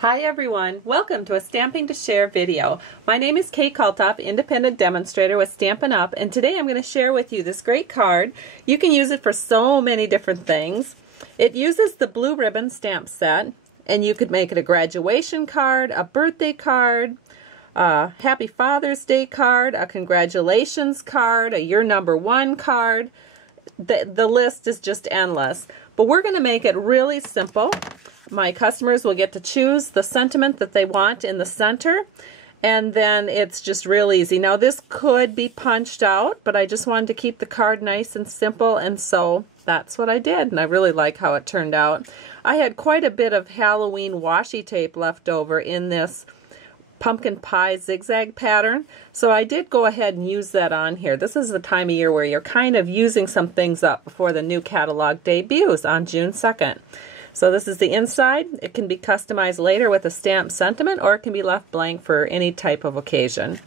Hi everyone, welcome to a Stamping to Share video. My name is Kate Kalthoff, independent demonstrator with Stampin' Up, and today I'm going to share with you this great card. You can use it for so many different things. It uses the blue ribbon stamp set, and you could make it a graduation card, a birthday card, a Happy Father's Day card, a congratulations card, a You're Number One card. The list is just endless, but we're going to make it really simple. My customers will get to choose the sentiment that they want in the center, and then it's just real easy. Now this could be punched out, but I just wanted to keep the card nice and simple, and so that's what I did, and I really like how it turned out. I had quite a bit of Halloween washi tape left over in this pumpkin pie zigzag pattern, so I did go ahead and use that on here. This is the time of year where you're kind of using some things up before the new catalog debuts on June 2nd. So this is the inside. It can be customized later with a stamped sentiment, or it can be left blank for any type of occasion.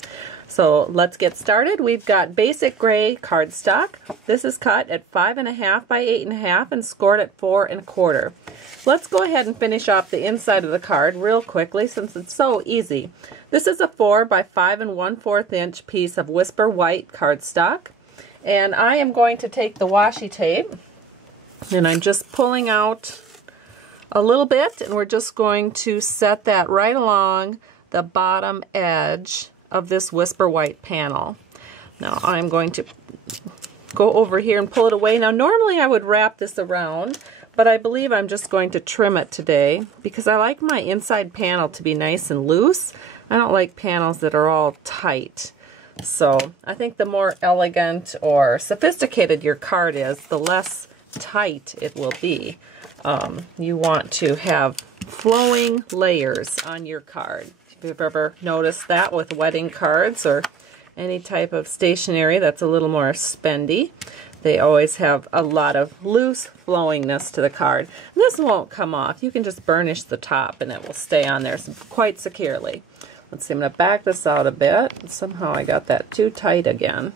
So let's get started. We've got basic gray cardstock. This is cut at 5.5 by 8.5 and scored at 4 1/4. Let's go ahead and finish off the inside of the card real quickly since it's so easy. This is a 4 by 5 1/4 inch piece of Whisper White cardstock, and I am going to take the washi tape and I'm just pulling out a little bit, and we're just going to set that right along the bottom edge of this Whisper White panel. Now I'm going to go over here and pull it away. Now normally I would wrap this around, but I believe I'm just going to trim it today because I like my inside panel to be nice and loose. I don't like panels that are all tight. So I think the more elegant or sophisticated your card is, the less tight it will be. You want to have flowing layers on your card. If you've ever noticed that with wedding cards or any type of stationery that's a little more spendy, they always have a lot of loose flowingness to the card. This won't come off. You can just burnish the top and it will stay on there quite securely. Let's see, I'm going to back this out a bit. Somehow I got that too tight again.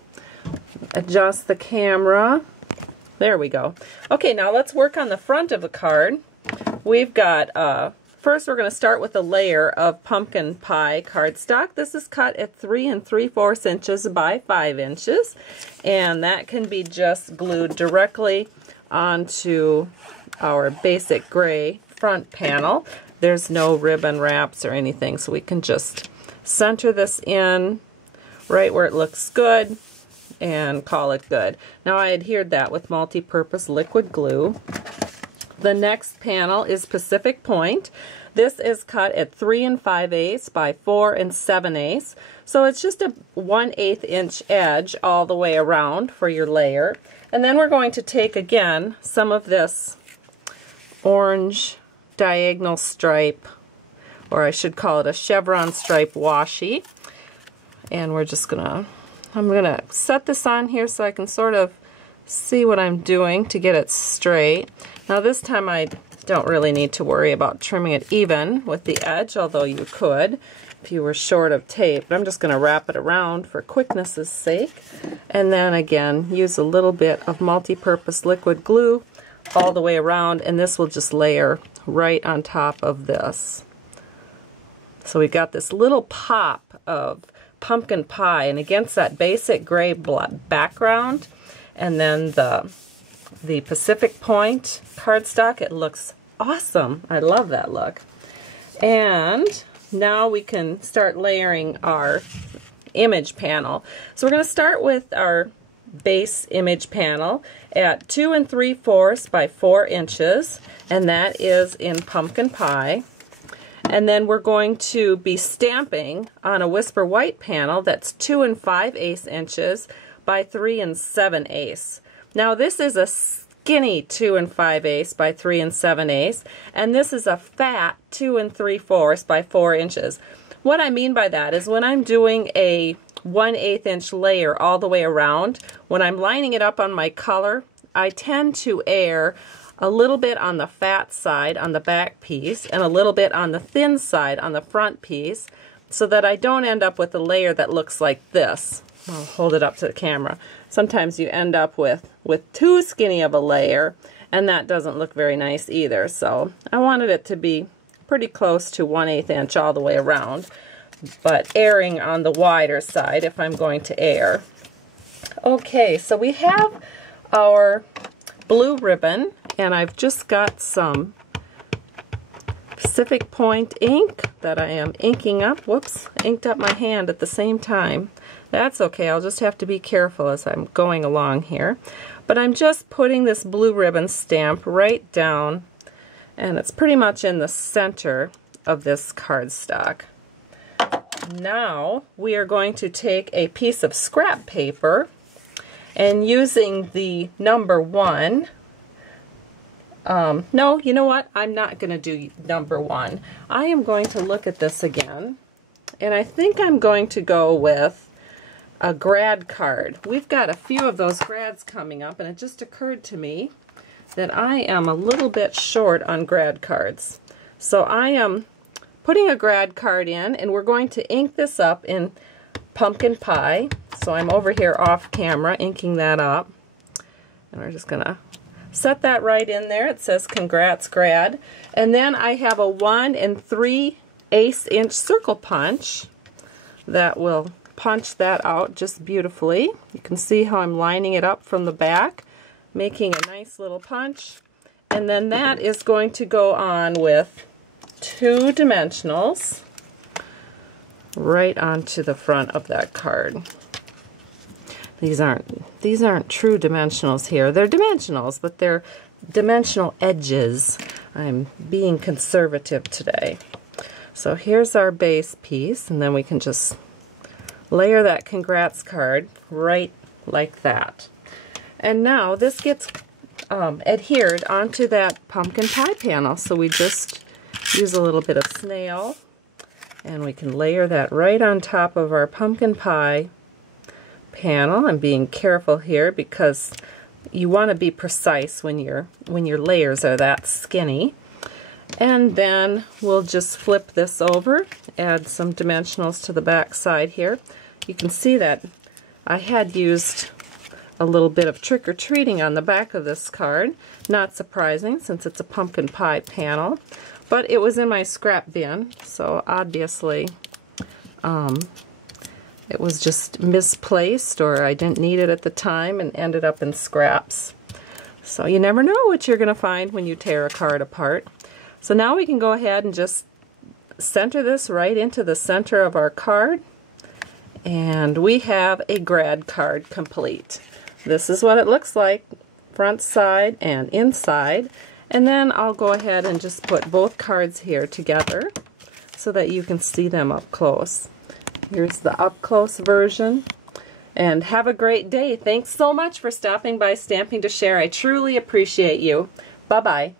Adjust the camera. There we go. Okay, now let's work on the front of the card. We've got, first we're going to start with a layer of pumpkin pie cardstock. This is cut at 3 3/4 inches by 5 inches, and that can be just glued directly onto our basic gray front panel. There's no ribbon wraps or anything, so we can just center this in right where it looks good and call it good. Now I adhered that with multi-purpose liquid glue. The next panel is Pacific Point. This is cut at 3 5/8 by 4 7/8. So it's just a 1/8 inch edge all the way around for your layer. And then we're going to take again some of this orange diagonal stripe, or I should call it a chevron stripe washi. And we're just I'm going to set this on here so I can sort of see what I'm doing to get it straight. Now this time I don't really need to worry about trimming it even with the edge, although you could if you were short of tape. But I'm just going to wrap it around for quickness' sake. And then again, use a little bit of multi-purpose liquid glue all the way around, and this will just layer right on top of this. So we've got this little pop of pumpkin pie, and against that basic gray background, and then the Pacific Point cardstock, it looks awesome. I love that look. And now we can start layering our image panel. So we're going to start with our base image panel at 2 3/4 by 4 inches, and that is in pumpkin pie. And then we're going to be stamping on a Whisper White panel that's 2 5/8 inches by 3 7/8. Now this is a skinny 2 5/8 by 3 7/8, and this is a fat 2 3/4 by 4 inches. What I mean by that is when I'm doing a 1/8 inch layer all the way around, when I'm lining it up on my color, I tend to err a little bit on the fat side on the back piece and a little bit on the thin side on the front piece, so that I don't end up with a layer that looks like this. I'll hold it up to the camera. Sometimes you end up with too skinny of a layer, and that doesn't look very nice either. So I wanted it to be pretty close to 1/8 inch all the way around, but erring on the wider side if I'm going to err. Okay, so we have our blue ribbon, and I've just got some Pacific Point ink that I am inking up. Whoops, inked up my hand at the same time. That's okay, I'll just have to be careful as I'm going along here. But I'm just putting this blue ribbon stamp right down, and it's pretty much in the center of this cardstock. Now we are going to take a piece of scrap paper, and using the number 1, no, you know what? I'm not going to do number 1. I am going to look at this again, and I think I'm going to go with a grad card. We've got a few of those grads coming up, and it just occurred to me that I am a little bit short on grad cards. So I am putting a grad card in, and we're going to ink this up in pumpkin pie. So I'm over here off camera inking that up, and we're just going to set that right in there. It says congrats grad. And then I have a 1 3/8 inch circle punch that will punch that out just beautifully. You can see how I'm lining it up from the back, making a nice little punch. And then that is going to go on with 2 dimensionals right onto the front of that card. These aren't true dimensionals here. They're dimensionals, but they're dimensional edges. I'm being conservative today. So here's our base piece, and then we can just layer that congrats card right like that. And now this gets adhered onto that pumpkin pie panel. So we just use a little bit of snail, and we can layer that right on top of our pumpkin pie panel. I'm being careful here because you want to be precise when your layers are that skinny. And then we'll just flip this over, add some dimensionals to the back side here. You can see that I had used a little bit of trick-or-treating on the back of this card. Not surprising since it's a pumpkin pie panel, but it was in my scrap bin, so obviously it was just misplaced, or I didn't need it at the time and ended up in scraps. So you never know what you're going to find when you tear a card apart. So now we can go ahead and just center this right into the center of our card, and we have a grad card complete. This is what it looks like, front side and inside. And then I'll go ahead and just put both cards here together so that you can see them up close. Here's the up-close version. And have a great day. Thanks so much for stopping by Stamping to Share. I truly appreciate you. Bye-bye.